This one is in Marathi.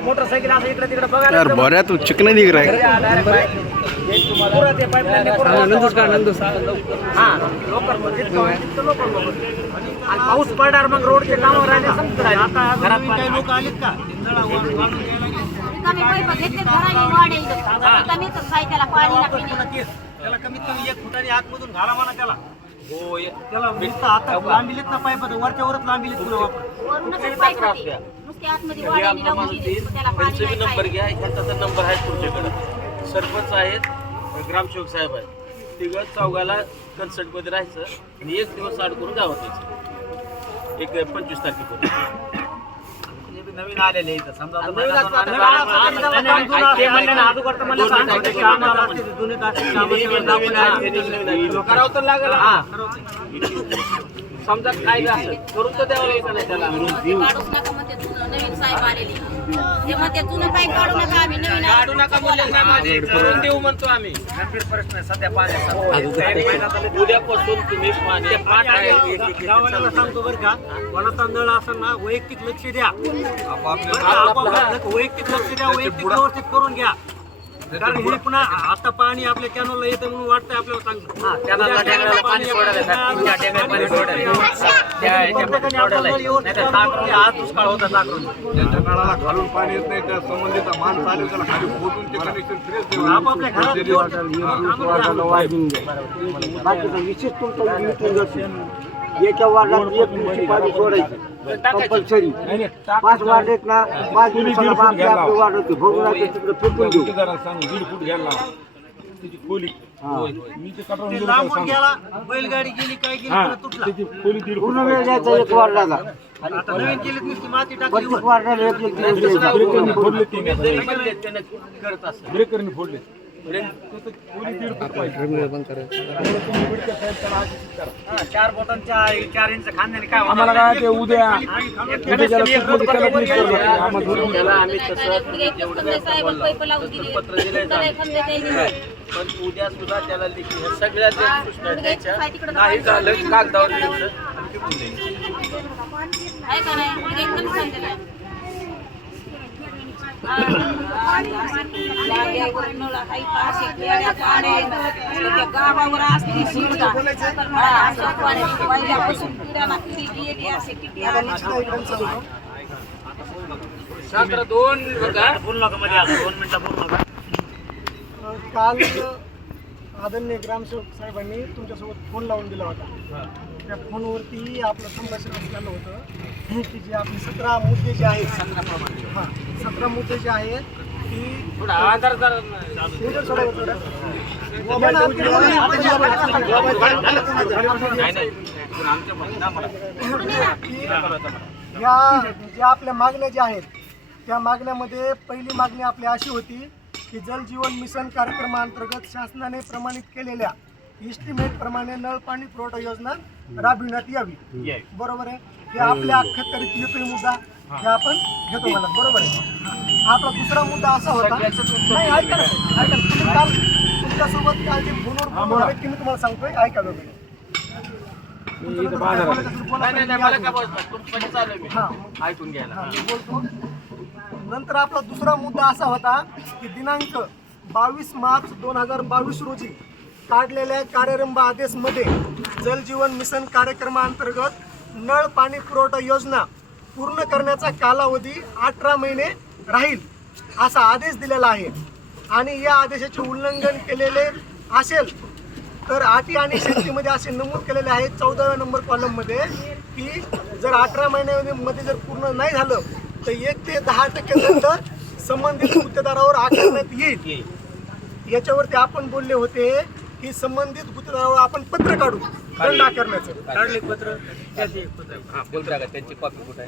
मोटरसायकल असं इकडे तिकडे बघायला यार बऱ्या तू चिकन दिख रहा है. पुरा ते हा. लोकल आणि पाऊस पडणार मग रोडचे काम राहिले संपत आता घरात काही लोक आलेत का कमी पैप घेतले घराने वाढेल कमीच त्याला पाणी त्याला कमीत कमी एक फुटाने आतमधून घाला म्हणा त्याला हो त्याला नुसतं आता लांबिलेत ना पाईप वरच्या वरच लांबिलेत पुढे वापर वरूनच पाईप होते नुसते आतमध्ये वाढायला लावून दिले त्याला पाणी त्यांचे नाही नंबर काय. घ्या ह्यांचा नंबर आहे तुमच्याकडे. सरपंच आहेत ग्रामसेवक साहेब आहेत. तिघं चौघाला कन्सल्टमध्ये राहायचं आणि एक दिवस आड करून गावात यायचं. एक पंचवीस तारखेपर्यंत हे नवीन आलेले इथं समजा आता नवीन महिना आता- दोन नवीन महिना- आता- नवीन नवीन काम जुनं ते आहे. म्हणले ना, अगोदर तर म्हणले दोन सांगा, मिनिटं ते कामाला कामाला लागते, जुने काढते, कामं हे सगळं नवीन दाखवून आहे, आहे. हे नवीन आहे. करावं तर लागेल हा, हा. ठरवते. समजा काय असेल करून तर द्यावं लागेल नाही त्याला ते काढूच नका म्हणते जुनं नवीन साहेब आलेली ते म्हणते जुनं पाईप काढू नका आम्ही नवीन काढू नका बोलले नाही माझे करून देऊ म्हणतो आम्ही गंभीर प्रश्न आहे सध्या पाण्याचा उद्यापासून तुम्ही पाणी पाठ आहे एक- एक- एक- गावाला सांगतो बरं का कोणाचा नळ असं ना वैयक्तिक लक्ष द्या बरं का? आपापलं वैयक्तिक लक्ष द्या वैयक्तिक व्यवस्थित करून घ्या कारण हे पुन्हा आता पाणी आपल्या कॅनलला येतं म्हणून वाटतंय आपल्याला ज्यांच्या नळाला घालून पाणी येत नाही त्या संबंधित माणूस आले त्याला खाली ते कनेक्शन. बाकीचं विशेष तुमचं एका वार्डात एक दिवशी पाणी सोडायचं. कंपल्सरी. पाच वार्ड आहेत ना पाच दिवसाला आपले वार्ड होते भरून तिकडे फेकून देऊ. बैलगाडी गेली काय गेली पूर्ण वेळ द्यायचा एक वार्डाला. आता नवीन केलीत नुसती माती टाकली प्रत्येक वर. वार्डाला एक एक दिवस द्यायचा. ब्रेकरने फोडले. हा, चार बोटांच्या चार इंच खांद्याने काय आम्हाला काय ते उद्या आम्ही दिले. पत्र. पण उद्या सुद्धा त्याला लिखी ह्या सगळ्या ज्या हा, सूचना द्यायच्या नाही झालं कागदावर गावावर असते सुविधा. पहिल्यापासून पिढी गेली असे किती दोन नका मध्ये दोन मिनिटं काल आदरणीय ग्रामसेवक साहेबांनी तुमच्यासोबत फोन लावून दिला होता त्या फोनवरती आपलं संभाषण असं झालं होतं की जे आपले सतरा मुद्दे जे आहेत हां सतरा मुद्दे जे आहेत की या ज्या आपल्या मागण्या ज्या आहेत त्या मागण्यामध्ये पहिली मागणी आपली अशी होती की जल जीवन मिशन कार्यक्रमाअंतर्गत शासनाने प्रमाणित केलेल्या इस्टिमेट प्रमाणे नळ पाणी पुरवठा योजना राबविण्यात यावी. बरोबर आहे? हे आपल्या अखत्यारीत येतोय मुद्दा हे. आपण घेतो मला. बरोबर आहे? हा. आपला दुसरा मुद्दा असा होता नाही ऐका ना. ऐका. तुम्ही काल तुमच्यासोबत काल जे फोनवर बोलणं झालं ते मी तुम्हाला सांगतोय. ऐका हां. ऐकून घ्यायला हा, नंतर आपला दुसरा मुद्दा असा होता की दिनांक बावीस मार्च दोन हजार बावीस रोजी काढलेल्या कार्यरंभ आदेशमध्ये जल जीवन मिशन कार्यक्रमाअंतर्गत नळ पाणी पुरवठा योजना पूर्ण करण्याचा कालावधी अठरा महिने राहील असा आदेश दिलेला आहे. आणि या आदेशाचे उल्लंघन केलेले असेल तर अटी आणि शक्तीमध्ये असे नमूद केलेले आहे चौदाव्या नंबर कॉलममध्ये की जर अठरा महिन्यामध्ये जर पूर्ण नाही झालं तर एक ते दहा टक्के दंड संबंधित गुत्तेदारावर आकारण्यात येईल. याच्यावरती आपण बोलले होते की संबंधित गुत्तेदारावर आपण पत्र काढू. दंड आकारण्याचं. काढले. पत्र? त्याचे हा कॉपी कुठे.